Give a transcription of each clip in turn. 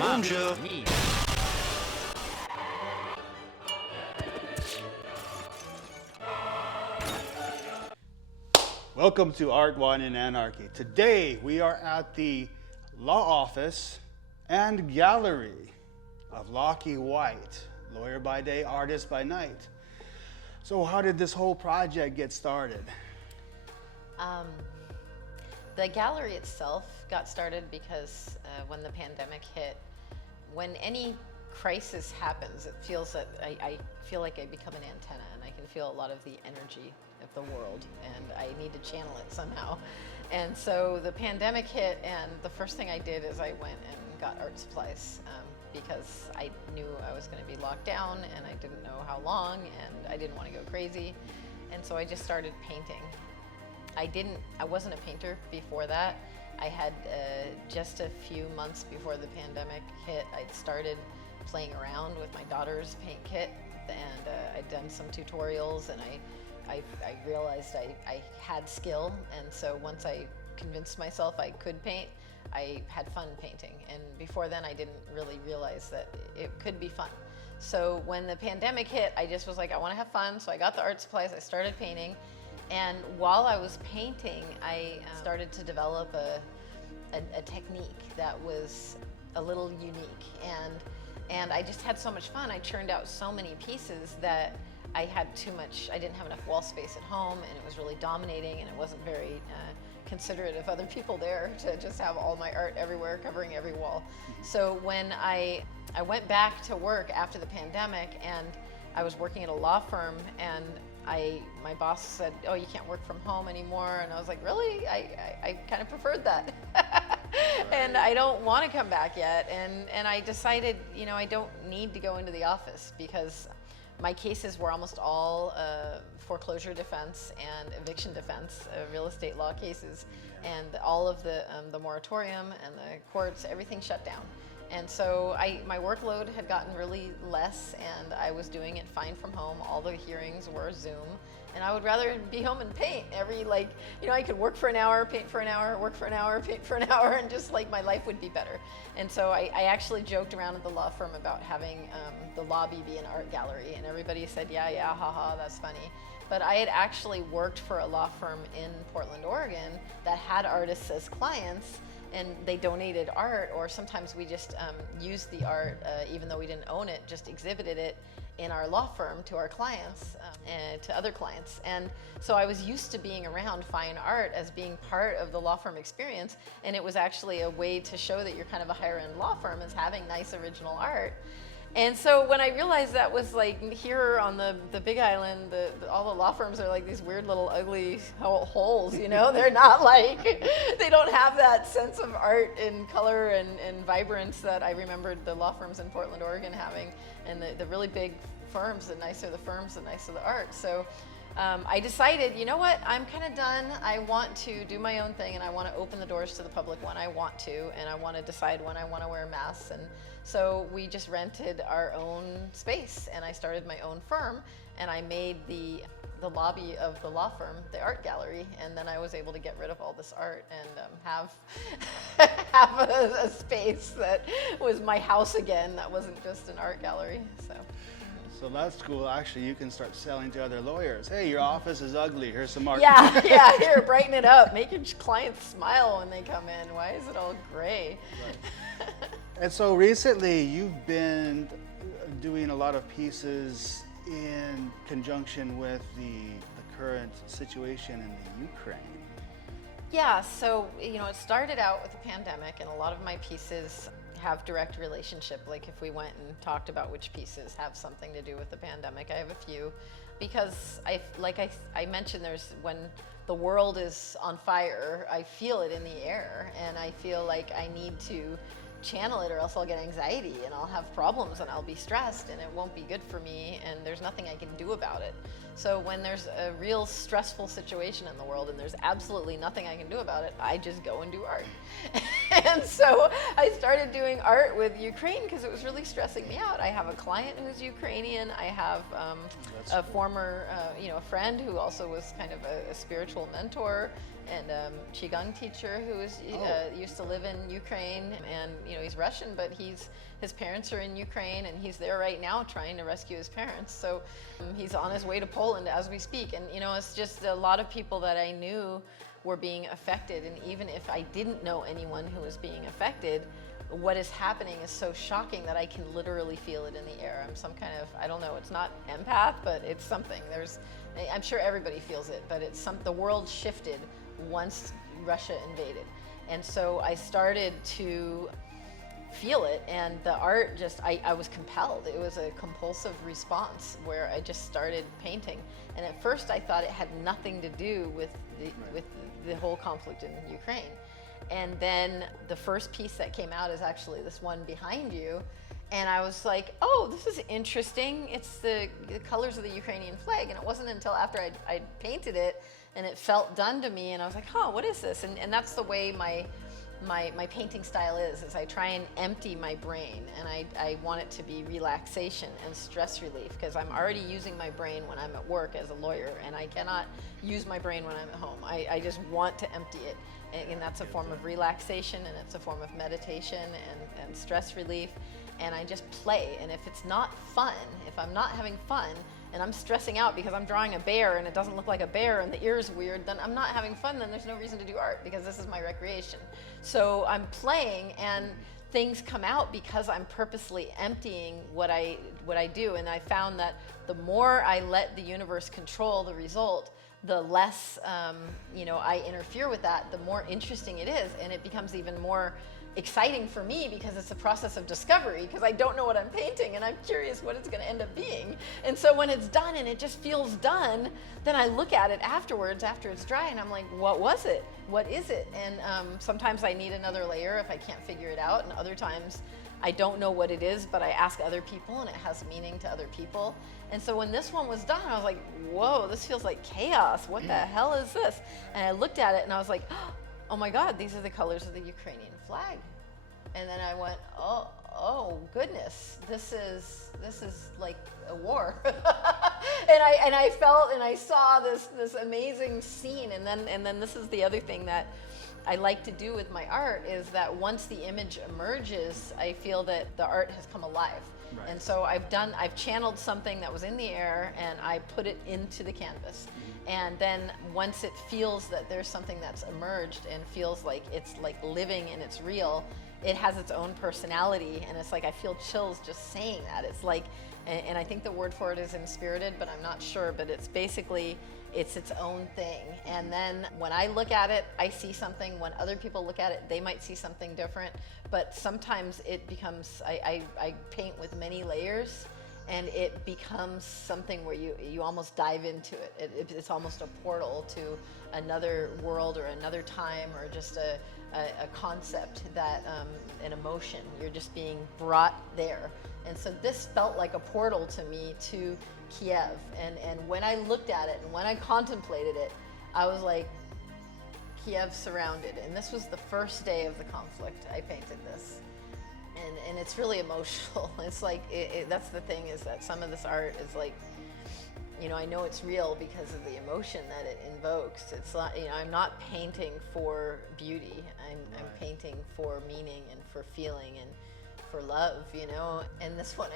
Bonjour. Welcome to Art, Wine, and Anarchy. Today we are at the law office and gallery of Lockey White, lawyer by day, artist by night. So how did this whole project get started? The gallery itself got started because when the pandemic hit, when any crisis happens, it feels that I feel like I become an antenna and I can feel a lot of the energy of the world and I need to channel it somehow. And so the pandemic hit and the first thing I did is I went and got art supplies because I knew I was going to be locked down and I didn't know how long and I didn't want to go crazy. And so I just started painting. I wasn't a painter before that. I had just a few months before the pandemic hit, I'd started playing around with my daughter's paint kit and I'd done some tutorials and I realized I had skill, and so once I convinced myself I could paint, I had fun painting. And before then I didn't really realize that it could be fun. So when the pandemic hit, I just was like, I want to have fun, so I got the art supplies, I started painting. And while I was painting, I started to develop a technique that was a little unique. And I just had so much fun. I churned out so many pieces that I didn't have enough wall space at home, and it was really dominating, and it wasn't very considerate of other people there to just have all my art everywhere, covering every wall. So when I went back to work after the pandemic, and I was working at a law firm, and my boss said, oh, you can't work from home anymore. And I was like, really? I kind of preferred that. And I don't want to come back yet. And I decided, I don't need to go into the office because my cases were almost all foreclosure defense and eviction defense, real estate law cases. And all of the moratorium and the courts, everything shut down. And so my workload had gotten really less and I was doing it fine from home. All the hearings were Zoom. And I would rather be home and paint I could work for an hour, paint for an hour, work for an hour, paint for an hour, and just like my life would be better. And so I actually joked around at the law firm about having the lobby be an art gallery. And everybody said, yeah, haha, that's funny. But I had actually worked for a law firm in Portland, Oregon that had artists as clients, and they donated art, or sometimes we just used the art, even though we didn't own it, just exhibited it in our law firm to our clients and to other clients. And so I was used to being around fine art as being part of the law firm experience, and it was actually a way to show that you're kind of a higher end law firm is having nice original art. And so when I realized that was like here on the Big Island, all the law firms are like these weird little ugly holes, they're not like, they don't have that sense of art and color and vibrance that I remembered the law firms in Portland, Oregon having, and the really big firms, the nicer the firms, the nicer the art. So I decided, you know what, I'm kind of done. I want to do my own thing and I want to open the doors to the public when I want to, and I want to decide when I want to wear masks. And so we just rented our own space and I started my own firm and I made the lobby of the law firm the art gallery, and then I was able to get rid of all this art and have a space that was my house again, that wasn't just an art gallery. So that's cool. Actually, you can start selling to other lawyers. Hey, your office is ugly. Here's some art. Yeah, here, brighten it up. Make your clients smile when they come in. Why is it all gray? Right. And so recently, you've been doing a lot of pieces in conjunction with the current situation in the Ukraine. Yeah, so, it started out with the pandemic, and a lot of my pieces have direct relationship. Like if we went and talked about which pieces have something to do with the pandemic, I have a few, because I mentioned, when the world is on fire, I feel it in the air, and I feel like I need to channel it or else I'll get anxiety and I'll have problems and I'll be stressed and it won't be good for me and there's nothing I can do about it. So when there's a real stressful situation in the world and there's absolutely nothing I can do about it, I just go and do art. And so I started doing art with Ukraine because it was really stressing me out. I have a client who's Ukrainian. I have a former, a friend who also was kind of a spiritual mentor. Qigong teacher who was used to live in Ukraine, and he's Russian, but his parents are in Ukraine, and he's there right now trying to rescue his parents. So he's on his way to Poland as we speak, and it's just a lot of people that I knew were being affected, and even if I didn't know anyone who was being affected, what is happening is so shocking that I can literally feel it in the air. I'm some kind of, I don't know, it's not empath, but it's something. I'm sure everybody feels it, but the world shifted once Russia invaded. And so I started to feel it, and the art I was compelled. It was a compulsive response where I just started painting. And at first I thought it had nothing to do with the whole conflict in Ukraine. And then the first piece that came out is actually this one behind you. And I was like, oh, this is interesting. It's the colors of the Ukrainian flag. And it wasn't until after I'd painted it and it felt done to me, and I was like, oh, what is this? And that's the way my painting style is I try and empty my brain, and I want it to be relaxation and stress relief, because I'm already using my brain when I'm at work as a lawyer, and I cannot use my brain when I'm at home. I just want to empty it. And that's a form of relaxation, and it's a form of meditation and stress relief. And I just play. And if it's not fun, if I'm not having fun, and I'm stressing out because I'm drawing a bear and it doesn't look like a bear and the ear is weird, then I'm not having fun, then there's no reason to do art, because this is my recreation. So I'm playing, and things come out because I'm purposely emptying what I do. And I found that the more I let the universe control the result, the less I interfere with that, the more interesting it is, and it becomes even more exciting for me, because it's a process of discovery, because I don't know what I'm painting and I'm curious what it's going to end up being. And so when it's done and it just feels done, then I look at it afterwards after it's dry, and I'm like, what was it? What is it? And sometimes I need another layer if I can't figure it out, and other times I don't know what it is, but I ask other people and it has meaning to other people. And so when this one was done, I was like, whoa, this feels like chaos. What the hell is this? And I looked at it and I was like, oh my God, these are the colors of the Ukrainian flag. And then I went, oh goodness, this is like a war. and I felt and I saw this amazing scene. And then this is the other thing that I like to do with my art, is that once the image emerges, I feel that the art has come alive. Right. And so I've channeled something that was in the air, and I put it into the canvas. And then once it feels that there's something that's emerged and feels like it's like living and it's real, it has its own personality. And it's like, I feel chills just saying that. It's like, and I think the word for it is inspirited, but I'm not sure, but it's basically, it's its own thing. And then when I look at it, I see something. When other people look at it, they might see something different. But sometimes it becomes, I paint with many layers, and it becomes something where you almost dive into it. It's almost a portal to another world or another time, or just a concept, that an emotion. You're just being brought there. And so this felt like a portal to me to Kiev. And when I looked at it and when I contemplated it, I was like, Kiev surrounded. And this was the first day of the conflict. I painted this. And it's really emotional. It's like, that's the thing, is that some of this art is like, I know it's real because of the emotion that it invokes. It's not, I'm not painting for beauty. I'm painting for meaning and for feeling and for love, And this one,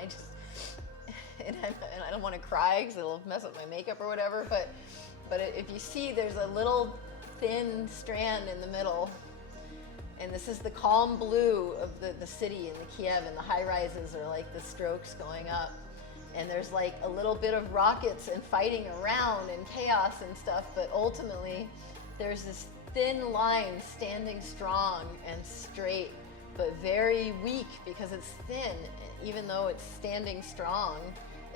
and I don't want to cry because it'll mess up my makeup or whatever, but if you see, there's a little thin strand in the middle, and this is the calm blue of the city and the Kiev, and the high rises are like the strokes going up, and there's like a little bit of rockets and fighting around and chaos and stuff, but ultimately there's this thin line standing strong and straight, but very weak because it's thin. Even though it's standing strong,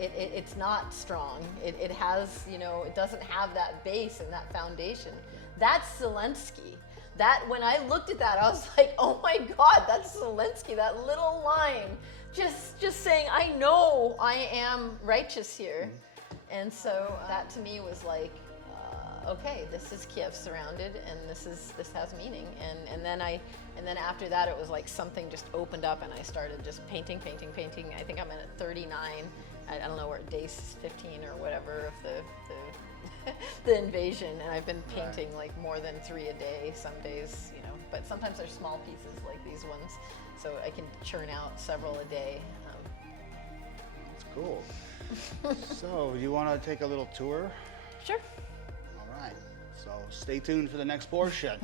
it's not strong. It has, it doesn't have that base and that foundation. That's Zelensky. That, when I looked at that, I was like, oh my God, that's Zelensky. That little line, just saying, I know I am righteous here. And so that to me was like, okay, this is Kiev surrounded, and this has meaning. And then after that, it was like something just opened up, and I started just painting. I think I'm at 39. I don't know where day 15 or whatever of the the invasion, and I've been painting like more than 3 a day some days, you know, but sometimes they're small pieces like these ones, so I can churn out several a day. That's cool. So, you want to take a little tour? Sure. All right. So, stay tuned for the next portion.